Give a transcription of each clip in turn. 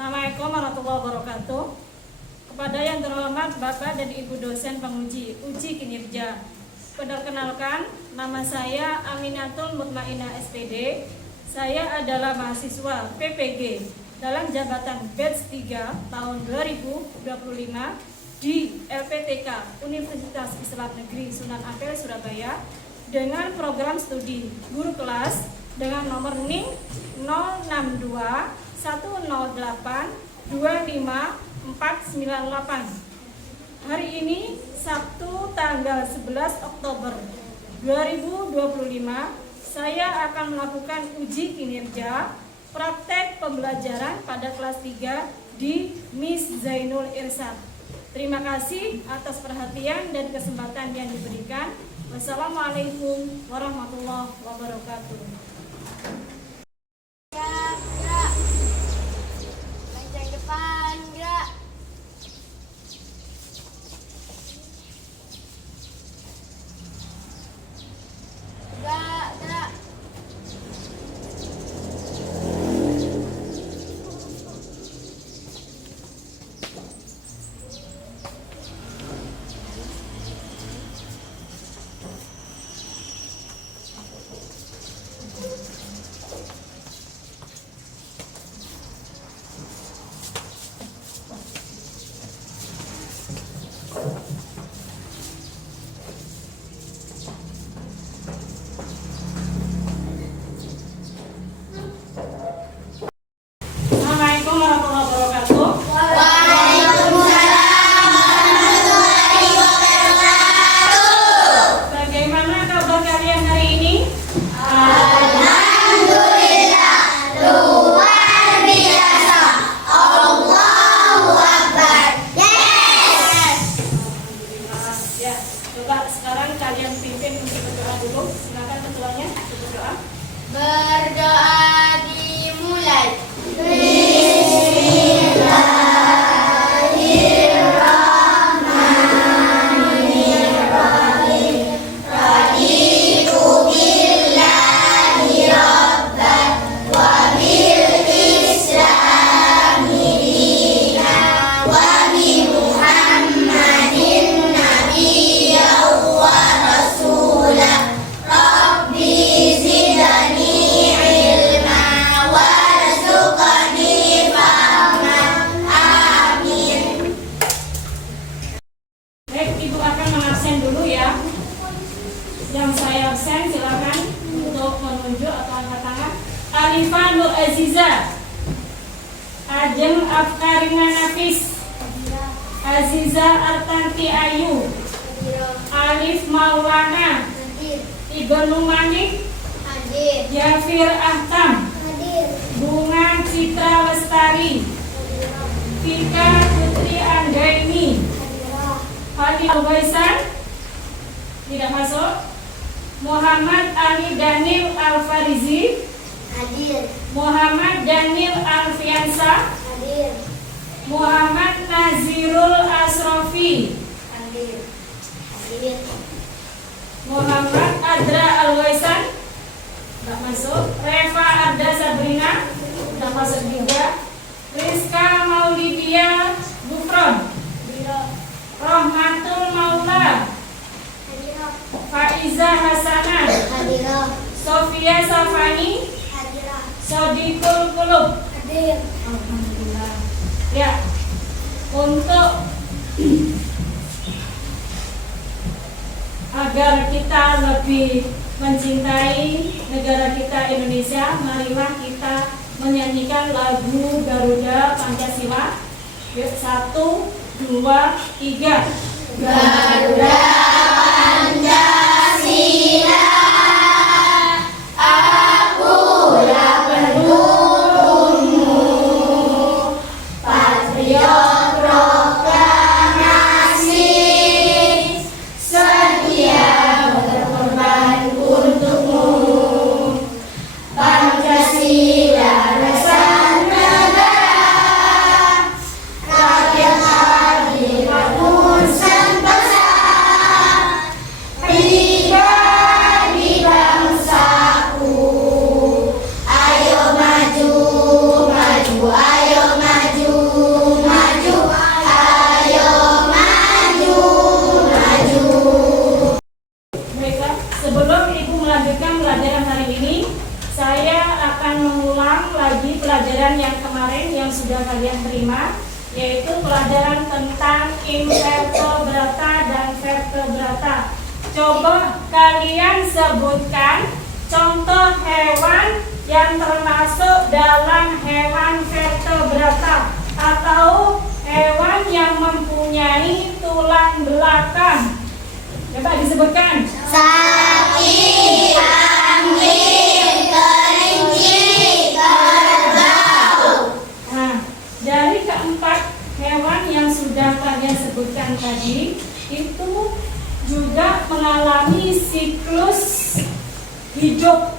Assalamualaikum warahmatullahi wabarakatuh. Kepada yang terhormat Bapak dan Ibu dosen penguji uji kinerja, perkenalkan, nama saya Aminatul Mutmainah SPD. Saya adalah mahasiswa PPG dalam jabatan batch 3 tahun 2025 di LPTK Universitas Islam Negeri Sunan Ampel Surabaya dengan program studi guru kelas dengan nomor NIM 062 108 25 498. Hari ini Sabtu tanggal 11 Oktober 2025 saya akan melakukan uji kinerja praktek pembelajaran pada kelas 3 di Miss Zainul Irsyad. Terima kasih atas perhatian dan kesempatan yang diberikan. Wassalamualaikum warahmatullahi wabarakatuh. Assalamualaikum warahmatullahi wabarakatuh. Waalaikumsalam warahmatullahi wabarakatuh. Bagaimana kabar kalian hari ini? Alhamdulillah, luar biasa. Allahu Akbar. Yes. Alhamdulillah. Ya, coba sekarang kalian pimpin untuk berdoa dulu. Silakan ketuanya untuk berdoa. Berdoa dimulai. Baik, Ibu akan mengabsen dulu ya. Yang saya absen silakan untuk menunjuk atau angkat tangan. Alifah Nur Aziza, Ajeng Afkarina Nafis, Aziza Artanti Ayu, Alif Maulana, Ibnu Manik, Jafir Ahtam, Bunga Citra Lestari, Vika Putri Anggaini, Ali Al-Baisan tidak masuk. Muhammad Ali Daniel Al-Farizi, Muhammad Daniel Alfiansa, Muhammad Nazirul Asrofi, Muhammad Adra Al-Waisan tidak masuk. Reva Arda Sabrina tidak masuk juga. Rizka Maulidia Gufron, Rohmatul Maula, Faiza Hasanah, Sofia Safani, Sodikul Kulub. Alhamdulillah. Ya, untuk agar kita lebih mencintai negara kita Indonesia, marilah kita menyanyikan lagu Garuda Pancasila. 1, 2, 3. Garuda Pancasila, akulah pendukungmu, patriot proklamasi, setia berkorban untukmu. Pancasila dasar negara, rakyat adil makmur sentosa. vertebrata. Coba kalian sebutkan contoh hewan yang termasuk dalam hewan vertebrata atau hewan yang mempunyai tulang belakang. Coba disebutkan. Sapi, kambing, kelinci, kerbau. Nah, dari keempat hewan yang sudah kalian sebutkan tadi itu juga mengalami siklus hidup.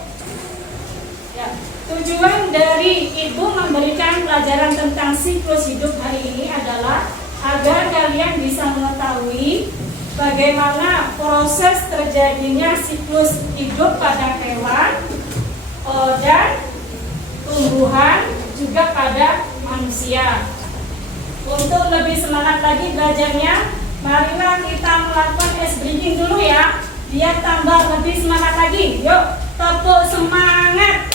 Ya, tujuan dari ibu memberikan pelajaran tentang siklus hidup hari ini adalah agar kalian bisa mengetahui bagaimana proses terjadinya siklus hidup pada hewan dan tumbuhan juga pada manusia. Untuk lebih semangat lagi belajarnya, marilah kita melakukan ice breathing dulu ya, biar tambah lebih semangat lagi. Yuk, tepuk semangat.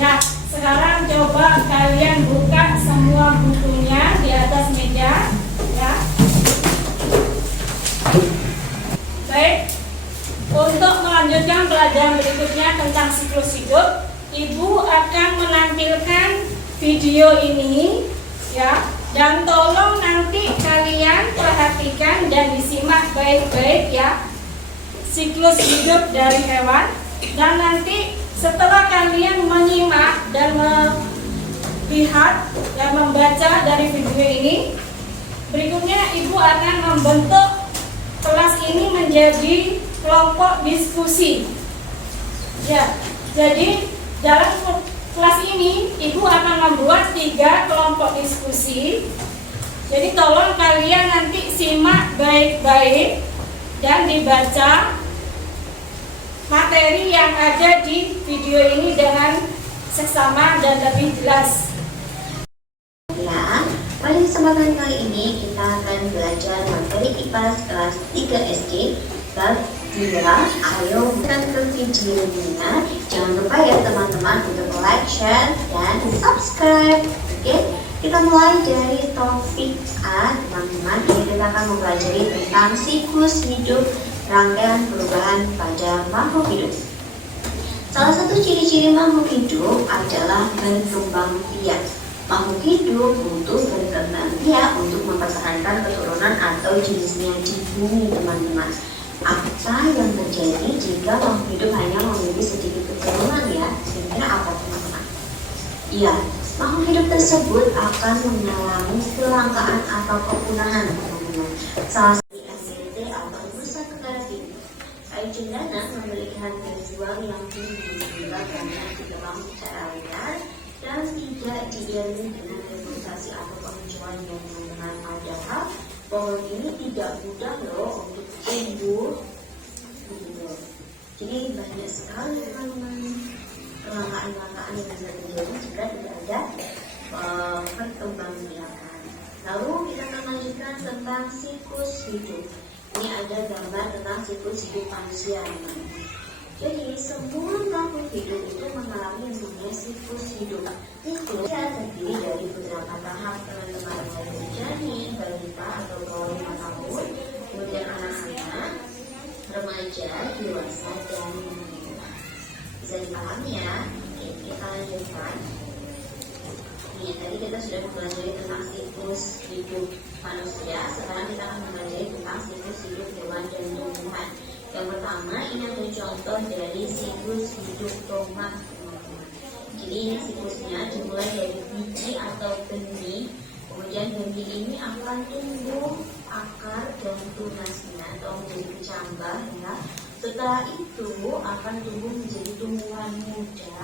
Ya, sekarang coba kalian buka semua bukunya di atas meja, ya. Baik, untuk melanjutkan pelajaran berikutnya tentang siklus hidup, ibu akan menampilkan video ini, ya. Dan tolong nanti kalian perhatikan dan disimak baik-baik ya, siklus hidup dari hewan. Dan nanti setelah kalian menyimak dan melihat dan membaca dari video ini, berikutnya ibu akan membentuk kelas ini menjadi kelompok diskusi. Ya, jadi dalam kelas ini ibu akan membuat 3 kelompok diskusi. Jadi tolong kalian nanti simak baik-baik dan dibaca materi yang ada di video ini dengan seksama dan lebih jelas. Ya, pada kesempatan kali ini kita akan belajar materi IPA kelas 3 SD bab 2. Ayo kita ke videonya. Jangan lupa ya teman-teman untuk like, share, dan subscribe. Oke, kita mulai dari topik A teman-teman. Ini kita akan mempelajari tentang siklus hidup, rangkaian perubahan pada makhluk hidup. Salah satu ciri-ciri makhluk hidup adalah berkembang biak. Makhluk hidup butuh berkembang biak untuk mempertahankan keturunan atau jenisnya di bumi teman-teman. Apa yang terjadi jika makhluk hidup hanya memiliki sedikit keturunan ya? Kira-kira apa teman-teman? Ya, makhluk hidup tersebut akan mengalami kelangkaan atau kepunahan teman-teman. Salah satu SCT atau Bursa Kekayaan Tinggi. Kayu cendana memiliki harga jual yang tinggi bila banyak dikembang secara liar dan tidak diiringi dengan reputasi atau penghijauan yang teman-teman. Padahal pohon ini tidak mudah loh untuk tumbuh. Jadi banyak sekali teman-teman kelangkaan-kelangkaan yang bisa terjadi jika tidak ada perkembangbiakan. Lalu kita akan lanjutkan tentang siklus hidup. Ini ada gambar tentang siklus hidup manusia. Jadi semua makhluk hidup itu mengalami yang namanya siklus hidup. Siklusnya terdiri dari beberapa tahap teman-teman, dari janin, balita atau bawah 5 tahun, kemudian anak-anak, remaja, dewasa, dan menua. Bisa dipahami ya? Oke, kita lanjutkan. Nih, tadi kita sudah mempelajari tentang siklus hidup manusia. Sekarang kita akan mempelajari tentang siklus hidup hewan dan tumbuhan. Yang pertama, ini ada contoh dari siklus hidup tomat. Jadi ini siklusnya dimulai dari biji atau benih. Kemudian benih ini akan tumbuh akar dan tunasnya atau menjadi kecambah ya. Setelah itu akan tumbuh menjadi tumbuhan muda,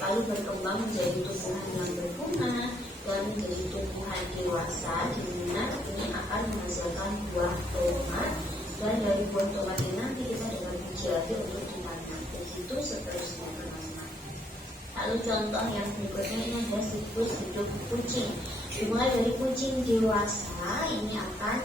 lalu berkembang menjadi tumbuhan yang berbunga dan menjadi tumbuhan dewasa, di mana ini akan menghasilkan buah tomat. Dan dari buah tomat ini nanti kita dapat biji lagi untuk ditanam. Begitu seterusnya teman-teman. Lalu contoh yang berikutnya ini ada siklus hidup kucing. Dimulai dari kucing dewasa, ini akan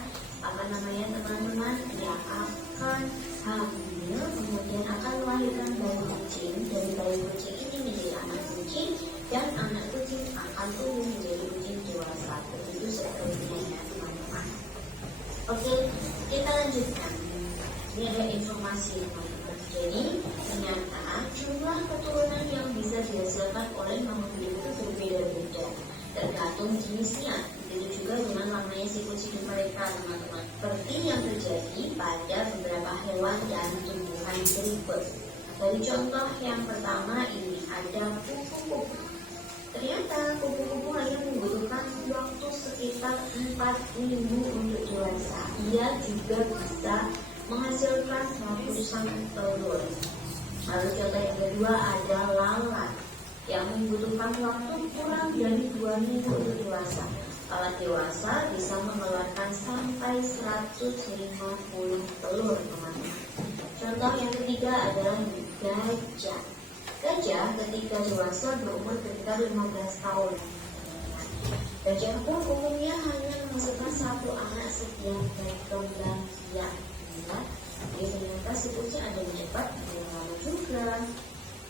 apa namanya teman-teman? Ya, akan hamil, kemudian akan melahirkan bayi kucing. Dari bayi kucing ini menjadi anak kucing, dan anak kucing Dari contoh yang pertama ini ada kupu-kupu. Ternyata kupu-kupu hanya membutuhkan waktu sekitar 4 minggu untuk dewasa. Ia juga bisa menghasilkan 100 telur. Lalu contoh yang kedua ada lalat yang membutuhkan waktu kurang dari 2 minggu untuk dewasa. Lalat dewasa bisa mengeluarkan sampai 150 telur, teman-teman. Contoh yang ketiga adalah gajah. Gajah ketika dewasa berumur sekitar 15 tahun. Gajah pun umumnya hanya menghasilkan 1 anak setiap berkembang biak. Jadi ternyata siklusnya ada yang cepat, ada yang lama juga.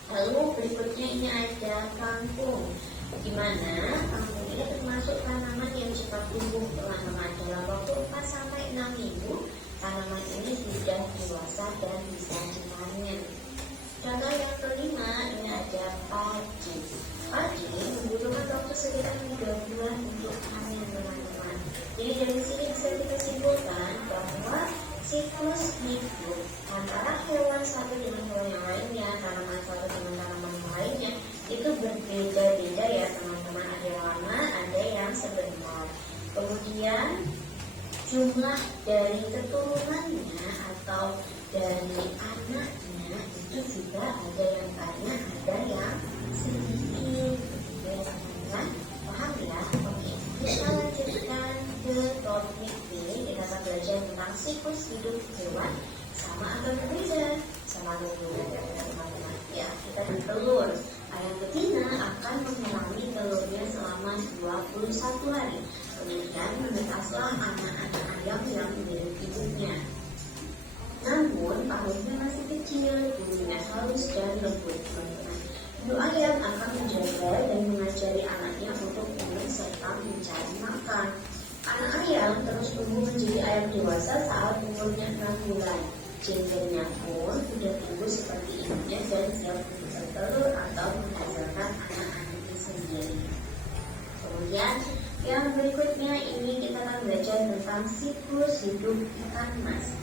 Lalu berikutnya ini ada kangkung. Dimana kangkung ini termasuk tanaman yang cepat tumbuh, teman-teman. Dalam waktu 4-6 minggu, tanaman ini sudah dewasa dan bisa dipanen. Contoh yang kelima ini ada padi. Padi membutuhkan waktu sekitar 3 bulan untuk panen, teman-teman. Jadi dari sini bisa kita simpulkan bahwa siklus hidup antara hewan satu dengan hewan yang lainnya, tanaman satu dengan tanaman yang lainnya itu berbeda-beda ya, teman-teman. Ada yang lama, ada yang sebentar. Kemudian jumlah dari keturunannya atau dari anaknya itu juga ada yang banyak, ada yang sedikit. Oke, teman-teman, paham ya? Oke, kita lanjutkan ke topik B. Kita akan belajar tentang siklus hidup hewan. Sama atau berbeda? Sama atau berbeda, teman-teman? Ya, kita bertelur. Ayam betina akan mengulangi telurnya selama 21 hari. Kemudian menetaslah anak-anak ayam yang menjadi ibunya. Namun paruhnya masih kecil, bulunya halus dan lembut, teman-teman. Ibu ayam akan menjaga dan mengajari anaknya untuk minum serta mencari makan. Anak ayam terus tumbuh menjadi ayam dewasa saat umurnya 6 bulan. Gendernya pun sudah tumbuh seperti ibunya dan siap untuk bertelur atau menghasilkan anak-anaknya sendiri. Kemudian yang berikutnya ini kita akan belajar tentang siklus hidup ikan mas.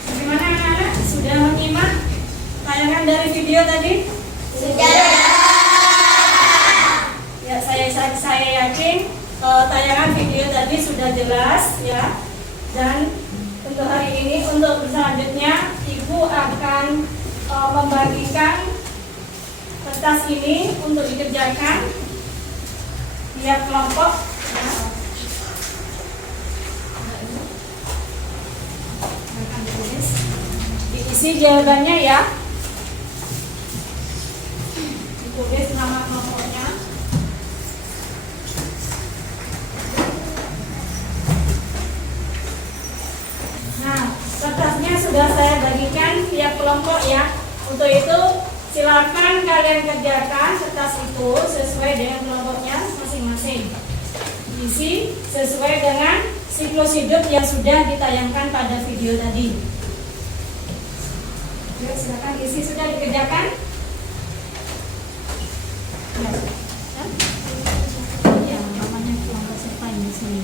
Bagaimana anak-anak? Sudah menyimak tayangan dari video tadi? Sudah. Ya, saya yakin tayangan video tadi sudah jelas ya. Dan untuk hari ini, untuk selanjutnya, Ibu akan membagikan kertas ini untuk dikerjakan tiap kelompok. Ya. Akan ditulis, diisi jawabannya ya. Ditulis nama kelompoknya. Nah, kertasnya sudah saya bagikan tiap kelompok ya. Untuk itu silakan kalian kerjakan kertas itu sesuai dengan kelompoknya masing-masing. Isi sesuai dengan siklus hidup yang sudah ditayangkan pada video tadi. Ya, silakan isi, sudah dikerjakan? Ya, namanya kelompok serta di sini.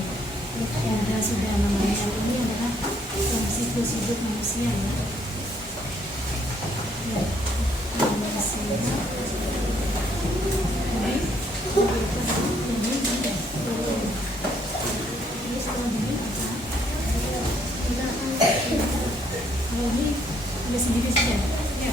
Ya, ada sudah namanya. Ini adalah siklus hidup manusia ya. Ya, manusia. Kalau ini ada sendiri saja. Ya.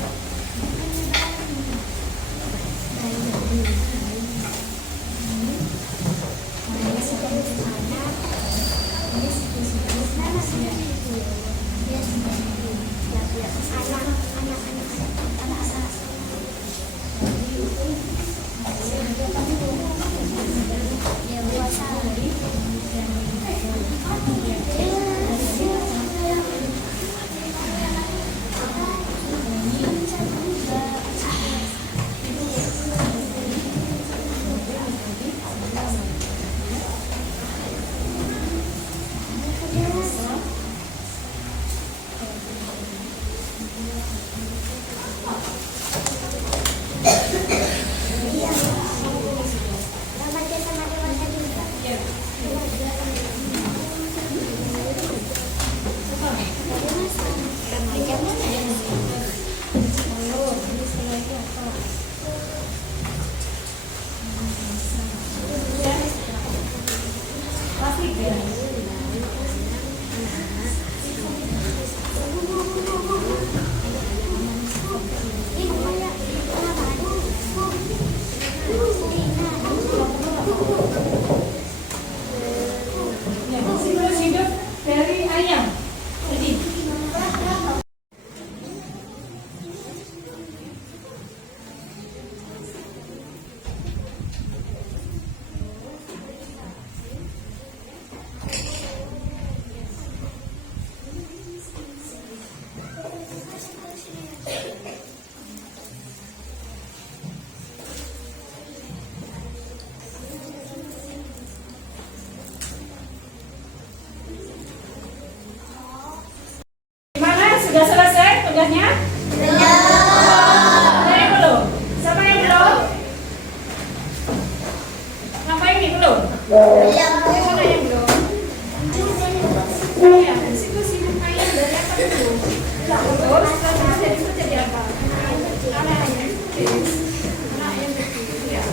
Mana yang belum? Ya, siklus hidup ayam dari apa dulu? Terus setelah itu jadi apa? Anak ayam kecil. Anak ayam kecil. Ya.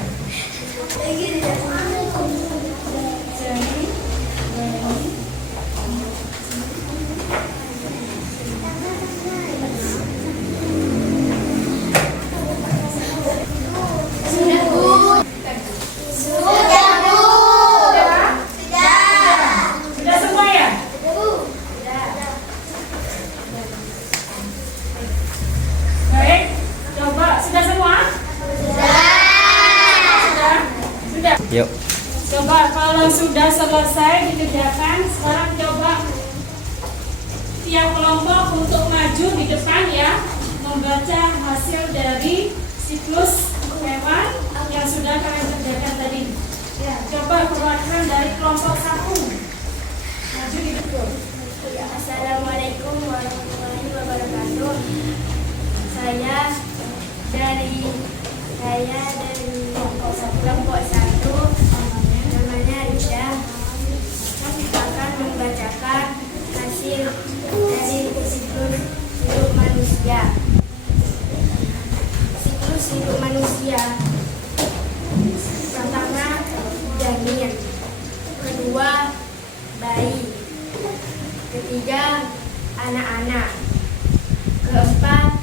Sudah semua ya? Baik, coba sudah semua? Sudah. Yuk. Coba kalau sudah selesai dikerjakan, sekarang coba tiap kelompok untuk maju di depan ya, membaca hasil dari siklus hewan yang sudah kalian kerjakan tadi. Ya, coba perwakilan dari kelompok 1. Maju di depan. Assalamualaikum warahmatullahi wabarakatuh. Saya dari kelompok 1, namanya Rida, akan membacakan hasil dari siklus hidup manusia. Siklus hidup manusia pertama janin, kedua bayi, ketiga anak-anak, keempat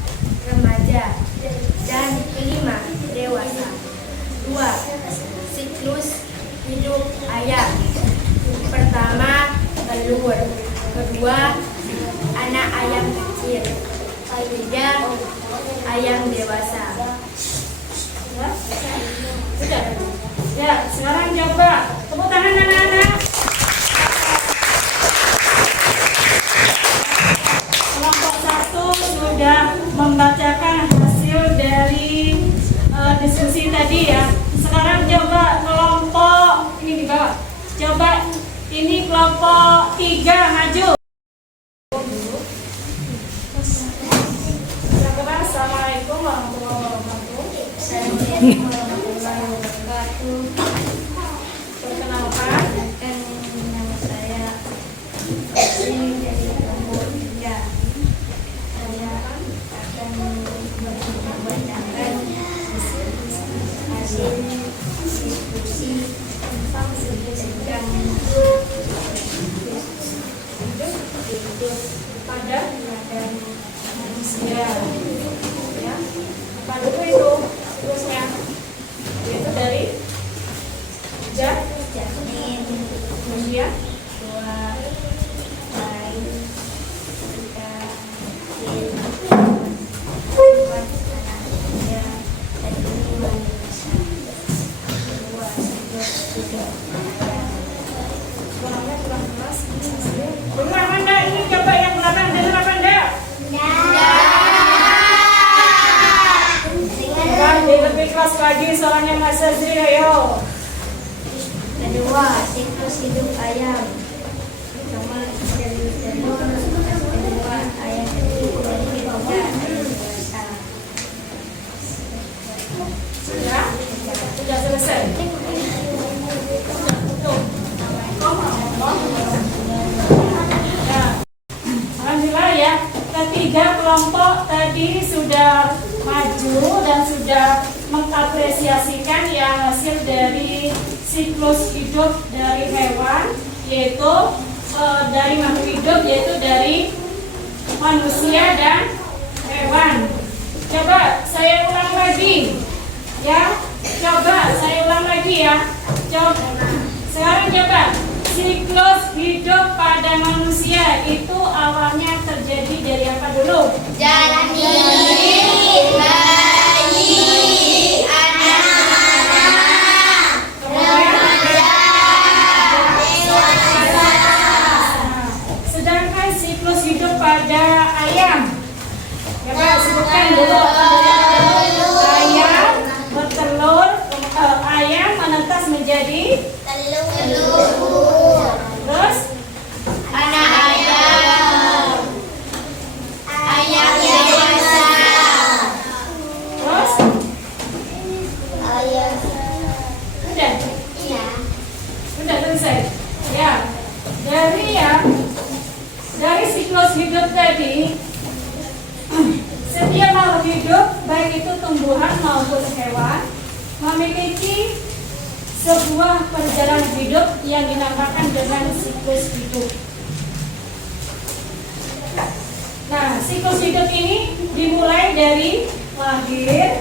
remaja, dan kelima dewasa. 2. Siklus hidup ayam. Pertama telur, kedua anak ayam kecil, ketiga ayam dewasa. Ya, sudah. Ya, sekarang coba tepuk tangan anak-anak. Kelompok 1 sudah membacakan hasil dari diskusi tadi ya. Sekarang coba kelompok ini di bawah. Coba ini kelompok 3 maju. Assalamualaikum warahmatullahi wabarakatuh. Assalamualaikum warahmatullahi wabarakatuh. Perkenalkan, Nama saya ini dari kelompok 3. Saya akan membacakan hasil diskusi tentang sedang hidup pada dan manusia. Ya, apa dulu itu siklusnya? Itu dari janin, manusia. 2 bayi, 3 kecil, 4 anak muda, dan 5 dewasa. 2 hidup ayam. Suaranya kurang keras. Dengar apa enggak? Ini coba yang belakang dengar apa enggak? Lebih keras lagi suaranya Mas Azri, ayo. Kedua, siklus hidup ayam. Pertama, kedua ayam kecil, dan ketiga ayam dewasa. Sudah? Sudah selesai. Ya. Alhamdulillah ya. Ketiga kelompok tadi sudah maju dan sudah mengapresiasikan ya hasil dari siklus hidup dari hewan, yaitu dari makhluk hidup, yaitu dari manusia dan hewan. Coba saya ulang lagi ya. Coba saya ulang lagi ya. Coba sekarang coba siklus hidup pada manusia itu awalnya terjadi dari apa dulu? Janin, bayi, anak-anak, remaja, dewasa. Sedangkan siklus hidup pada ayam, coba sebutkan dulu. Ayam bertelur, ayam menetas menjadi telur, terus anak ayam, ayam dewasa, terus ayam udah iya, udah selesai. Ya, dari siklus hidup tadi, setiap makhluk hidup, baik itu tumbuhan maupun hewan, memiliki sebuah perjalanan hidup yang dinamakan dengan siklus hidup. Nah, siklus hidup ini dimulai dari lahir,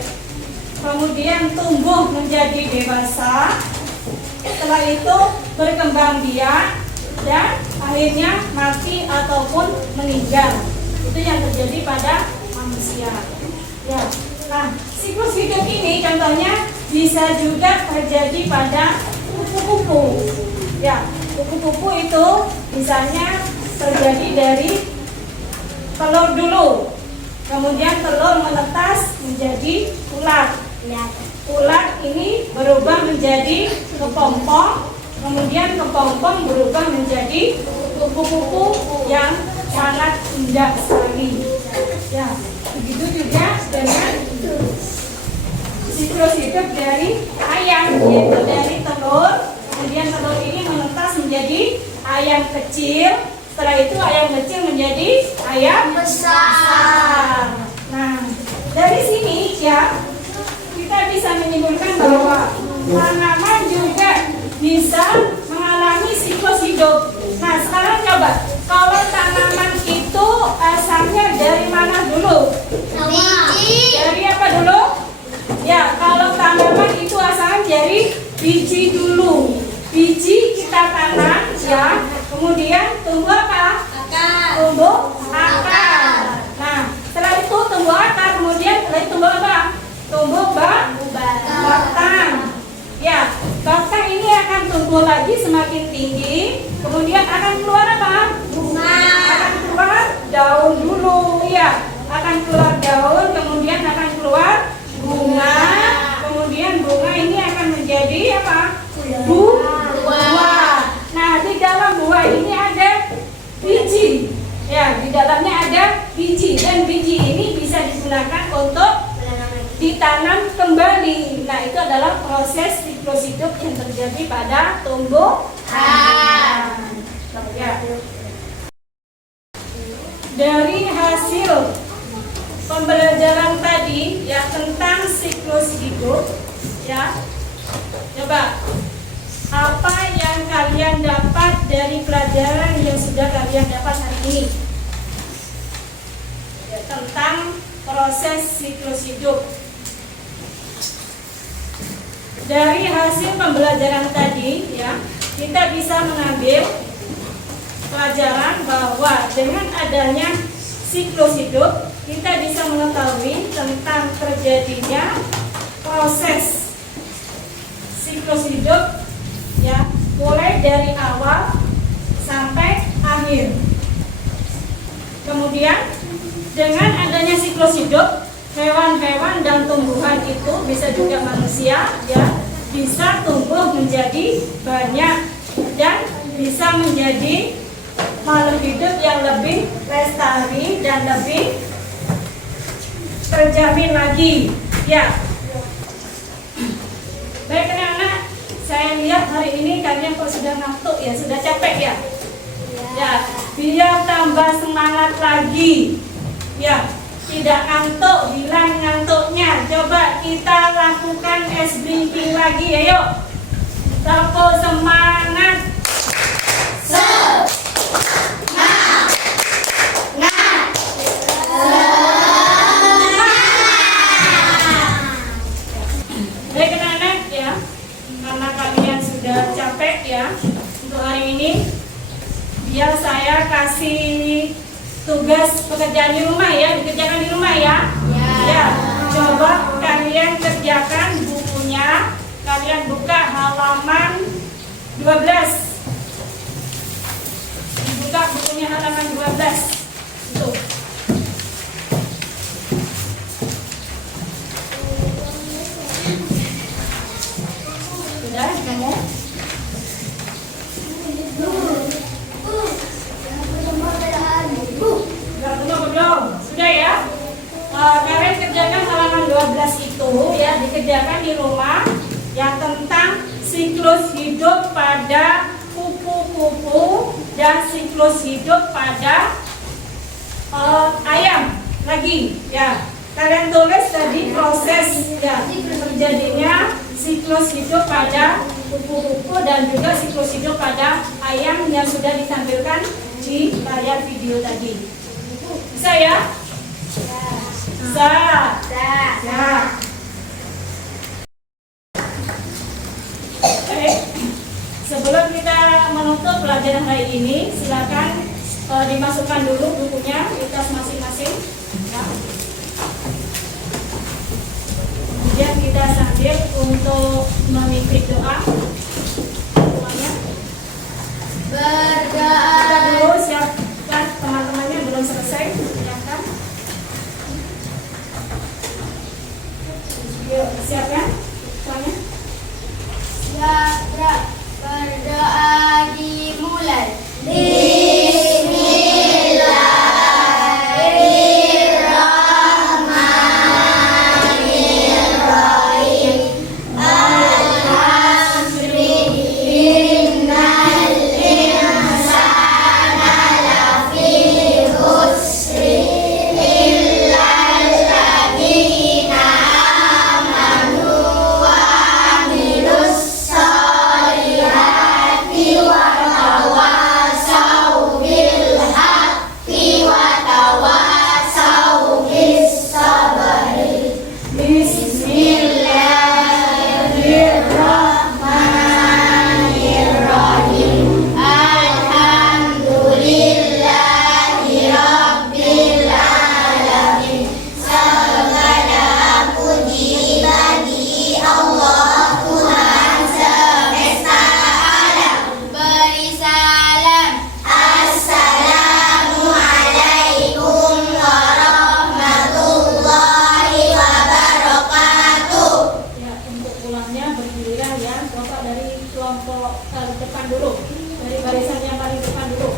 kemudian tumbuh menjadi dewasa, setelah itu berkembang biak, dan akhirnya mati ataupun meninggal. Itu yang terjadi pada manusia. Ya. Nah, siklus hidup ini contohnya bisa juga terjadi pada kupu-kupu. Ya, kupu-kupu itu misalnya terjadi dari telur dulu, kemudian telur menetas menjadi ulat. Ulat ini berubah menjadi kepompong, kemudian kepompong berubah menjadi kupu-kupu yang sangat indah sekali. Ya, begitu juga dengan siklus hidup dari ayam, yaitu dari telur, kemudian telur ini menetas menjadi ayam kecil. Setelah itu ayam kecil menjadi ayam besar. Nah, dari sini ya kita bisa menyimpulkan bahwa tanaman juga bisa mengalami siklus hidup. Nah, sekarang coba, kalau tanaman itu asalnya dari mana dulu? Biji. Dari apa dulu? Ya, kalau tanaman itu asalnya dari biji dulu. Biji kita tanam ya, kemudian tumbuh apa? Akar. Tumbuh akar. Nah, setelah itu tumbuh akar, kemudian setelah itu tumbuh apa? Tumbuh batang. Ya, batang ini akan tumbuh lagi semakin tinggi, kemudian akan keluar apa? Bunga. Akan keluar daun dulu, ya. Akan keluar daun, kemudian akan keluar bunga, kemudian bunga ini akan menjadi apa? Buah. Nah, di dalam buah ini ada biji. Ya, di dalamnya ada biji, dan biji ini bisa digunakan untuk ditanam kembali. Nah, itu adalah proses siklus hidup yang terjadi pada tumbuhan. Ya. Dari hasil pembelajaran tadi ya tentang siklus hidup, ya, coba apa yang kalian dapat dari pelajaran yang sudah kalian dapat hari ini ya, tentang proses siklus hidup. Dari hasil pembelajaran tadi ya, kita bisa mengambil pelajaran bahwa dengan adanya siklus hidup kita bisa mengetahui tentang terjadinya proses siklus hidup ya, mulai dari awal sampai akhir. Kemudian dengan adanya siklus hidup, hewan-hewan dan tumbuhan itu bisa juga manusia ya, bisa tumbuh menjadi banyak dan bisa menjadi makhluk hidup yang lebih lestari dan lebih terjamin lagi ya. Baik anak-anak, saya lihat hari ini kalian kok sudah ngantuk ya, sudah capek ya. Ya, biar tambah semangat lagi. Ya, tidak ngantuk, hilang ngantuknya. Coba kita lakukan ice blinking lagi, ayo. Tepuk semangat. Baik anak-anak ya, karena kalian sudah capek ya untuk hari ini, biar saya kasih tugas pekerjaan di rumah ya, dikerjakan di rumah ya. Ya, coba kalian kerjakan bukunya, kalian buka halaman 12. Dibuka bukunya halaman 12. Tuh. Sudah kamu? Belum. Sudah ya? Kalian kerjakan halaman 12 itu ya, dikerjakan di rumah yang tentang siklus hidup pada dan siklus hidup pada ayam lagi ya. Kalian tulis tadi proses ya terjadinya siklus hidup pada kupu-kupu dan juga siklus hidup pada ayam yang sudah ditampilkan di layar video tadi. Bisa ya? Bisa. Ya. Oke. Sebelum kita menutup pelajaran hari ini, silakan dimasukkan dulu bukunya di tas masing-masing. Ya. Kemudian kita sambil untuk memimpin doa semuanya. Kita dulu siapkan teman-temannya belum selesai, siapkan. Yuk, siapkan semuanya. Berdoa dimulai. Depan dulu, dari barisan yang paling depan dulu.